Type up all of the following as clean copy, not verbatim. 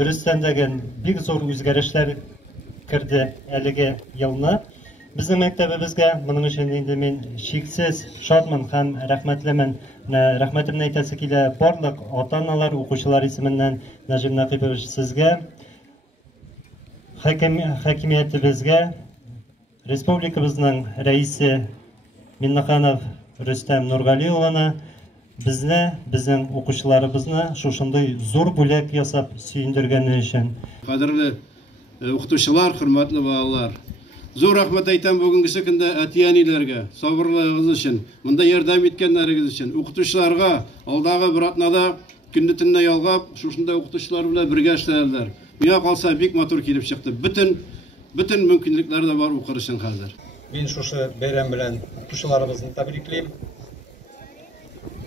дөрестән дәген бик зур үзгәрешләр керде әлеге елны. Безнең мәктәбебезгә моның өчен инде мин шиксез шатман һәм рәхмәтлемен. Рәхмәтемне әйтәсе килә барлык ата-аналар, укучылар исеменнән Нәҗим Нәкыйпович сезгә, хакимиятебезгә, республикабызның рәисе Миннаханов Рөстәм Нургали улына безне, безнең укучыларыбызны шушындый зур бүләк ясап сөендергәне өчен. Кадерле укытучылар, хөрмәтле балалар, зур рәхмәт әйтәм бүгенге көндә әти-әниләргә, сабырлыгыгыз өчен, монда ярдәм иткәннәрегез өчен, укытучыларга, алдагы бер атнада көнне-төнне ялгап, шушында укытучылар белән бергә эшләделәр. Миңа калса бик матур килеп чыкты. Бүтән мөмкинлекләр дә бар укыр өчен хәзер. Мин шушы бәйрәм белән укучыларыбызны тәбриклим.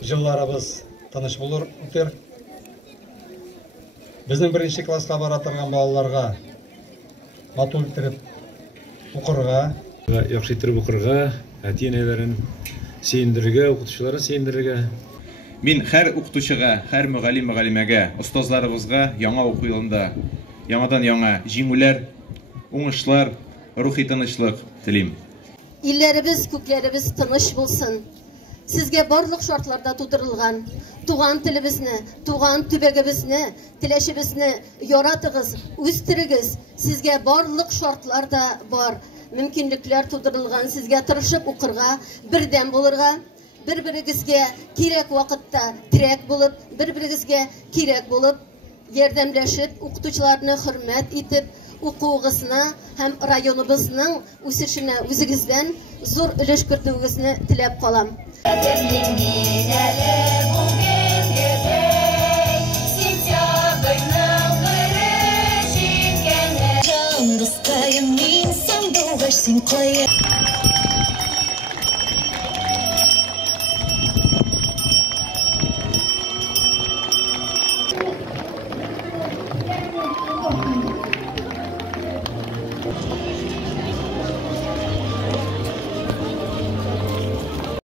Җылларыбыз тыныч булыр үтер. Безнең беренче класска бара торган балаларга матур итеп укырга, яхшы итеп укырга, әти-әниләрен сөендерергә, укытучыларын сөендерергә. Мин һәр укытучыга, һәр мөгаллим-мөгаллимәгә, остазларыбызга яңа уку елында яңадан яңа җиңүләр, уңышлар, рухи тынычлык телим. Илләребез, күкләребез тыныч булсын. Сезгә барлык шартларда тудырылган туган телебезне, туган төбәгебезне, теләшебезне яратыгыз, үстерегез. Сезгә барлык шартларда бар. Мөмкинлекләр тудырылган, сезгә тырышып укырга, бердәм булырга, бер-берегезгә кирәк вакытта терәк булып, бер-берегезгә кирәк булып, ярдәмләшеп, укытучыларны хөрмәт итеп, укуыгызны һәм районыбызның үсешенә үзегездән зур өлеш кертүегезне теләп калам. Жалғыз қайым мен сандуғаш сен қайым.